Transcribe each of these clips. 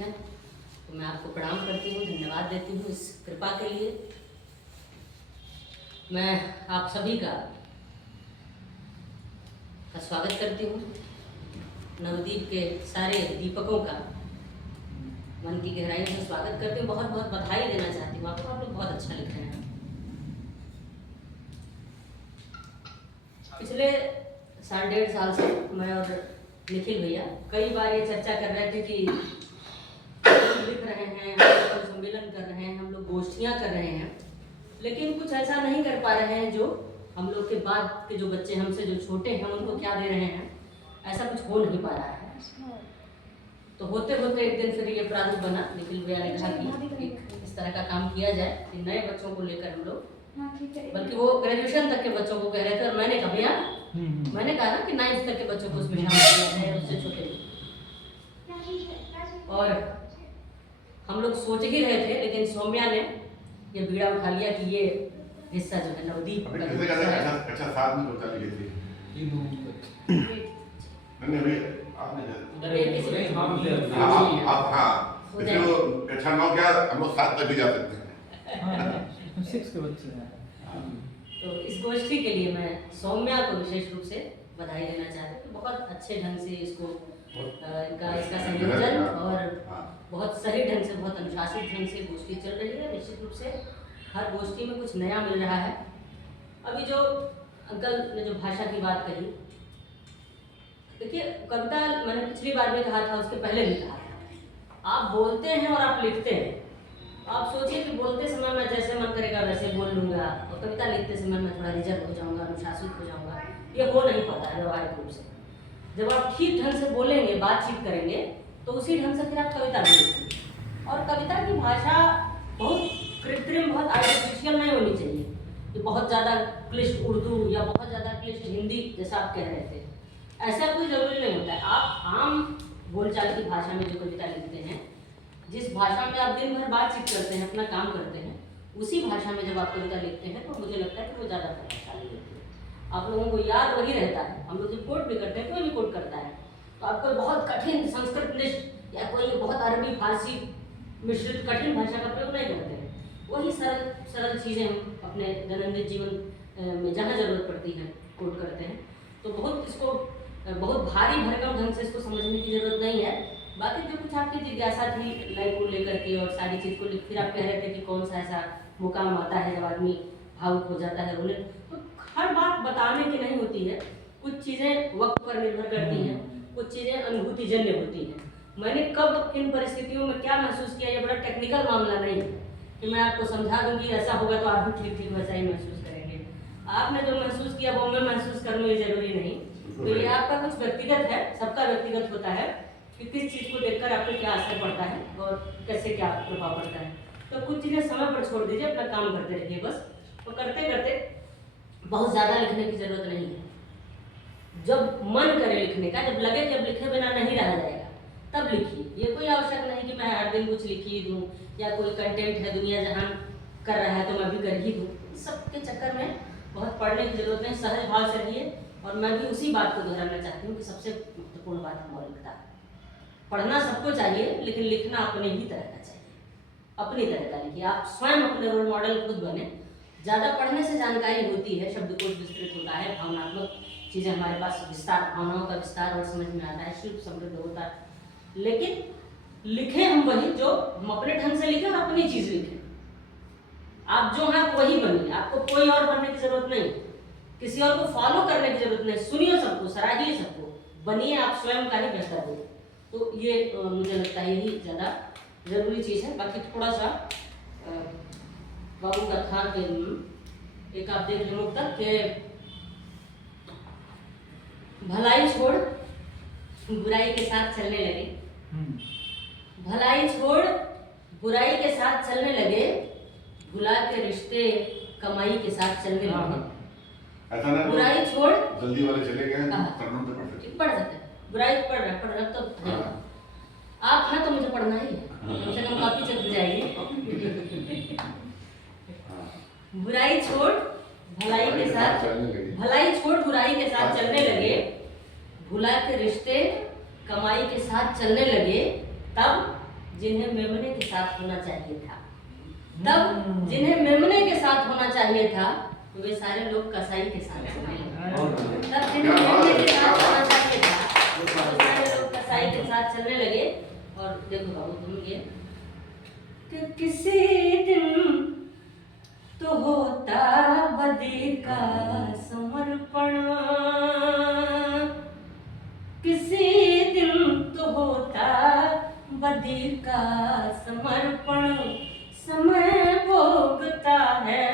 हैं, तो मैं आपको प्रणाम करती हूँ, धन्यवाद देती हूँ इस कृपा के लिए। मैं आप सभी का स्वागत करती हूँ। नवदीप के सारे दीपकों का मन की गहराई से स्वागत करती हूँ। बहुत बहुत बधाई देना चाहती हूँ आपको, आप लोग बहुत अच्छा लिख रहे हैं। पिछले 1.5 साल से मैं और निखिल भैया कई बार ये चर्चा कर रहे थे कि लिख रहे हैं, हम लोग सम्मेलन कर रहे हैं, हम लोग गोष्ठियाँ कर रहे हैं, लेकिन कुछ ऐसा नहीं कर पा रहे हैं जो हम लोग के बाद के जो बच्चे हमसे जो छोटे हैं उनको क्या दे रहे हैं, ऐसा कुछ हो नहीं पा रहा है। तो होते होते एक दिन फिर ये प्रारूप बना। निखिल भैया ने कहा कि एक इस तरह का काम किया जाए कि नए बच्चों को लेकर हम लोग, बल्कि वो ग्रेजुएशन तक के बच्चों को कह रहे थे, और मैंने कहा भैया, मैंने कहा ना कि 9th तक के बच्चों को उसमें शामिल किया जाए, उससे छोटे। और हम लोग सोच ही रहे थे, लेकिन सौम्या ने ये बीड़ा उठा लिया कि ये हिस्सा जो है नवदीप अच्छा साथ में सोचा ली थी। नहीं आप हाँ इसलिए अच्छा 9 क्या हम लोग 7 तक भी जा सकते हैं। 6 के बच्चे हैं। तो इस गोष्ठी के लिए मैं सौम्या को विशेष रूप से बधाई देना चाहती हूँ। बहुत अच्छे ढंग से इसको इसका संयोजन और बहुत सही ढंग से, बहुत अनुशासित ढंग से गोष्ठी चल रही है। निश्चित रूप से हर गोष्ठी में कुछ नया मिल रहा है। अभी जो अंकल ने जो भाषा की बात कही, देखिए कविता मैंने पिछली बार भी कहा था, उसके पहले भी कहा था, आप बोलते हैं और आप लिखते हैं। आप सोचिए कि बोलते समय मैं जैसे मन करेगा वैसे बोल लूँगा, और कविता लिखते समय मैं थोड़ा रिजर्व हो जाऊँगा, अनुशासित हो जाऊँगा। ये हो नहीं पाता है व्यवहारिक रूप से। जब आप ठीक ढंग से बोलेंगे, बातचीत करेंगे, तो उसी ढंग से फिर आप कविता लिखेंगे। और कविता की भाषा बहुत कृत्रिम, बहुत आर्टिफिशियल नहीं होनी चाहिए कि बहुत ज़्यादा क्लिष्ट उर्दू या बहुत ज़्यादा क्लिष्ट हिंदी जैसा आप कह रहे थे, ऐसा कोई ज़रूरी नहीं होता है। आप आम बोलचाल की भाषा में जो कविता लिखते हैं, जिस भाषा में आप दिन भर बातचीत करते हैं, अपना काम करते हैं, उसी भाषा में जब आप कविता लिखते हैं तो मुझे लगता है कि वो ज़्यादा प्रभावशाली होती है। आप लोगों को याद वही रहता है। हम लोग जब कोट भी करते हैं, कोई भी कोट करता है, तो आप कोई बहुत कठिन संस्कृत निष्ठ या कोई बहुत अरबी फारसी मिश्रित कठिन भाषा का प्रयोग नहीं करते हैं। वही सरल सरल चीज़ें हम अपने दैनंदिन जीवन में जहाँ ज़रूरत पड़ती है कोट करते हैं। तो बहुत भारी भरकम ढंग से इसको समझने की ज़रूरत नहीं है। बाकी जो कुछ आपकी जिज्ञासा थी लय को लेकर के और सारी चीज़ को, फिर आप कह रहे थे कि कौन सा ऐसा मुकाम आता है जब आदमी भावुक हो जाता है, रोने, तो हर बात बताने की नहीं होती है। कुछ चीज़ें वक्त पर निर्भर करती हैं, कुछ चीज़ें अनुभूतिजन्य होती हैं। मैंने कब किन परिस्थितियों में क्या महसूस किया, ये बड़ा टेक्निकल मामला नहीं है कि मैं आपको समझा दूंगी ऐसा होगा तो आप भी ठीक ठीक वैसा ही महसूस करेंगे। आपने जो महसूस किया वो मैं महसूस करूँ, ये जरूरी नहीं। तो ये आपका कुछ व्यक्तिगत है, सबका व्यक्तिगत होता है कि किस चीज़ को देखकर आपको क्या असर पड़ता है और कैसे क्या प्रभाव पड़ता है। तो कुछ चीज़ें समय पर छोड़ दीजिए, अपना काम करते रहिए बस। तो करते करते बहुत ज़्यादा लिखने की ज़रूरत नहीं है। जब मन करे लिखने का, जब लगे कि अब लिखे बिना नहीं रहा जाएगा, तब लिखिए। ये कोई आवश्यक नहीं कि मैं हर दिन कुछ लिख ही दूँ, या कोई कंटेंट है दुनिया जहां कर रहा है तो मैं भी कर ही दूँ। सबके चक्कर में बहुत पढ़ने की जरूरत नहीं, सहज भाव से रहिए। और मैं भी उसी बात को दोहराना चाहती हूँ कि सबसे महत्वपूर्ण बात है मौलिकता। पढ़ना सबको चाहिए, लेकिन लिखना अपने ही तरह का चाहिए, अपनी तरह का लिखिए। आप स्वयं अपने रोल मॉडल खुद बने। ज़्यादा पढ़ने से जानकारी होती है, शब्दकोश विस्तृत होता है, भावनात्मक चीज़ें हमारे पास विस्तार, भावनाओं का विस्तार और समझ में आता है, शिल्प समृद्ध होता है। लेकिन लिखें हम वही जो हम अपने ढंग से लिखें और अपनी चीज़ लिखें। आप जो हैं वही बनिए, आपको कोई और बनने की जरूरत नहीं, किसी और को फॉलो करने की जरूरत नहीं। सुनिए सबको, सराहिए सबको, बनिए आप स्वयं का ही बेहतर हो। तो ये मुझे लगता है यही ज़्यादा जरूरी चीज़ है। बाकी थोड़ा सा बाबू का था कि एक आप देख लो तक के भलाई छोड़ बुराई के साथ चलने लगे, भलाई छोड़ बुराई के साथ चलने लगे, भुला के रिश्ते कमाई के साथ चलने लगे। ऐसा ना बुराई छोड़ जल्दी वाले चले गए, पढ़ सकते हैं। बुराई पढ़ रहा तो आप हैं तो मुझे पढ़ना ही है, कम से कम काफी चल जाएगी। बुराई छोड़ भलाई के साथ, भलाई छोड़ बुराई के साथ चलने लगे, भुला के रिश्ते कमाई के साथ चलने लगे, तब जिन्हें मेमने के साथ होना चाहिए था। तब जिन्हें मेमने के साथ होना चाहिए था वे सारे लोग कसाई के साथ चलने लगे। तब जिन्हें मेमने के साथ होना चाहिए था वो सारे लोग कसाई के साथ चलने लगे। और देखो बाबू तुम ये कि किसी दिन तो होता बदी का समर्पण, किसी दिन तो होता बदी का समर्पण, समय भोगता है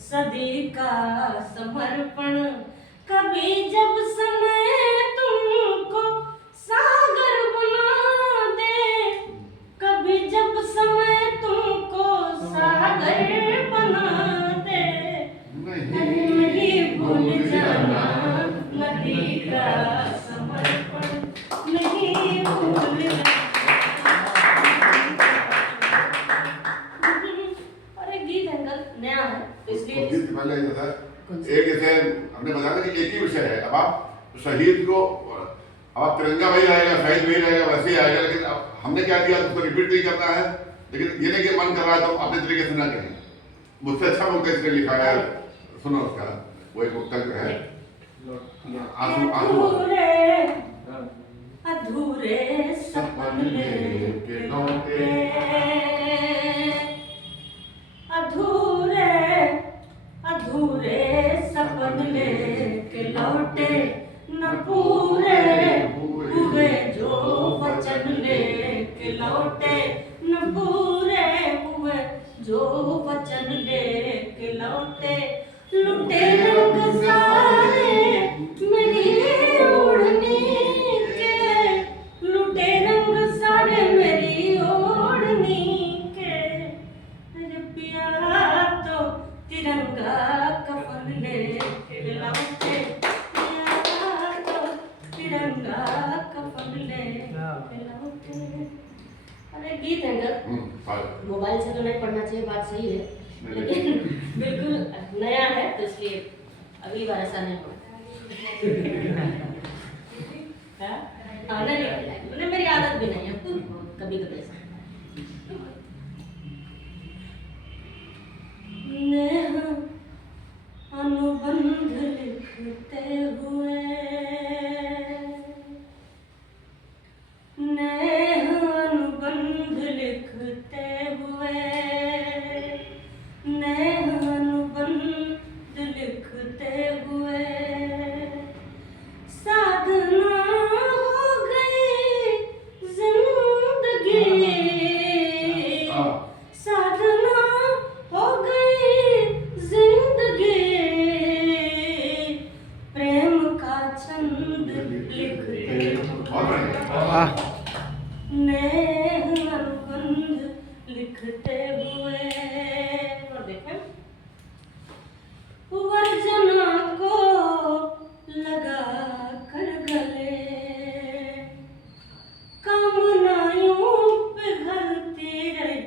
सदी का समर्पण। कभी जब समय तुमको सागर बना दे, कभी जब समय तुमको सागर बना दे, नहीं भूल जाना नदी का समर्पण, नहीं भूल जाना। और एक गीत अंकल नया है तो इसलिए गीत पहले जैसा एक जैसे हमने बताया कि एक ही विषय है। अब आप शहीद को अब तिरंगा वही रहेगा, शहीद वही रहेगा, वैसे ही आएगा, लेकिन अब हमने क्या किया उसको रिपीट नहीं करना है। लेकिन ये नहीं कि मन कर रहा है तो अपने तरीके से ना कहें। मुझसे अच्छा मुक्तक इसने लिखा है, सुनो उसका, वो एक मुक्तक है आंसू आंसू अधूरे सपन लेके लौटे, अधूरे अधूरे सपन लेके लौटे, न पूरे हुए जो वचन लेके लौटे, न पूरे हुए जो वचन लेके लौटे। लुटे रंग सारे मेरी ओढ़नी के, लुटे रंग सारे मेरी ओढ़नी के, मेरे पिया तो तिरंगा कफन लेके लौटे, पिया तो तिरंगा कफन लेके लौटे। अरे गीत है अंकल, मोबाइल से तो नहीं पढ़ना चाहिए, बात सही है, लेकिन बिल्कुल नया है तो इसलिए अगली बार ऐसा नहीं होगा। नहीं, मेरी आदत भी नहीं है कभी कभी ऐसा। नेह अनुबंध लिखते हुए, नेह अनुबंध लिखते हुए, नेह अनुबंध लिखते हुए, साधना हो गई जिंदगी, साधना हो गई जिंदगी, प्रेम का छंद लिखते नेह अनुबंध लिखते हुए। और देखें वर्जना को लगा कर गले, कामनाओं पिघलती रही,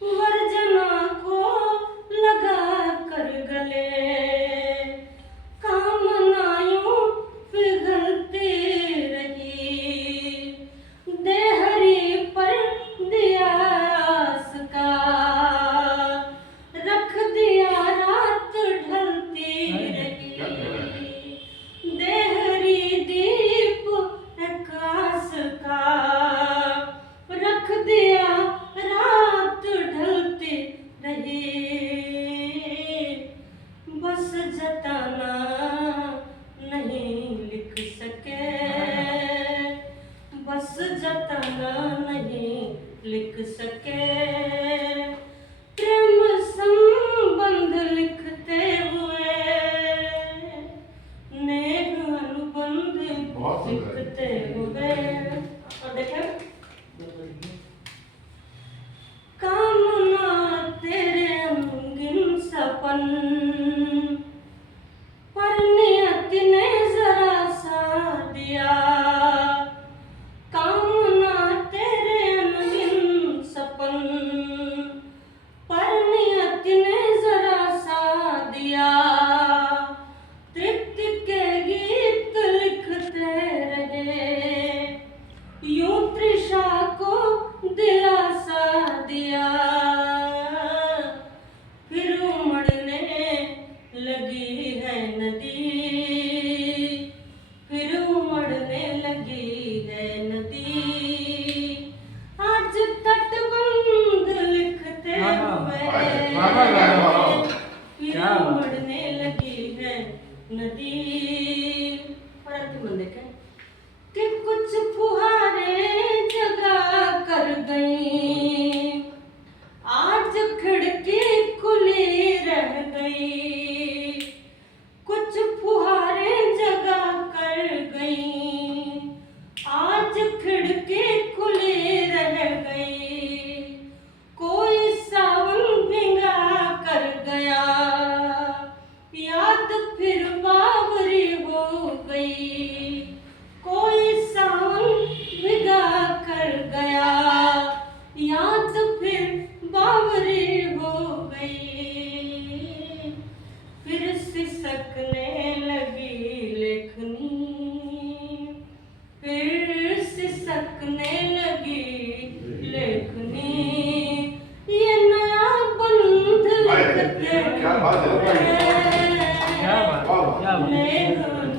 वर्जना को लगा कर गले, कामनाओं पिघलती रही, देहरी पर दिया आस का, रख दिया रात ढलती रही, देहरी दीप प्रकाश का, रख दिया रात ढलती रही, बस जताना नहीं लिख सके, बस जताना नहीं लिख सके, प्रेम संबंध लिखते हुए, नेह अनुबंध लिखते हुए। और देखें कामना तेरे रंगीन सपन, पर नियति ने जरा सा दिया, कामना तेरे रंगीन सपन, दिया, फिर उमड़ने लगी है नदी, फिर उमड़ने लगी है नदी। आज तटबंध लिखते हुए फिर उमड़ने लगी है नदी। और अंतिम बंद देखें कि कुछ फुहारें जगा कर गई, आज खिड़की खुली रह गई। कुछ फुहारें जगा कर गई, आज खिड़की खुली रह गई। कोई सावन भिंगा कर गया, याद फिर बावरी हो गई। कोई सावन भिगा कर गया, याद फिर बावरी हो गई। फिर सिसकने लगी लेखनी, फिर सिसकने लगी लेखनी। ये नया बंध लिखते क्या बात है, हैं, क्या बात, मेघ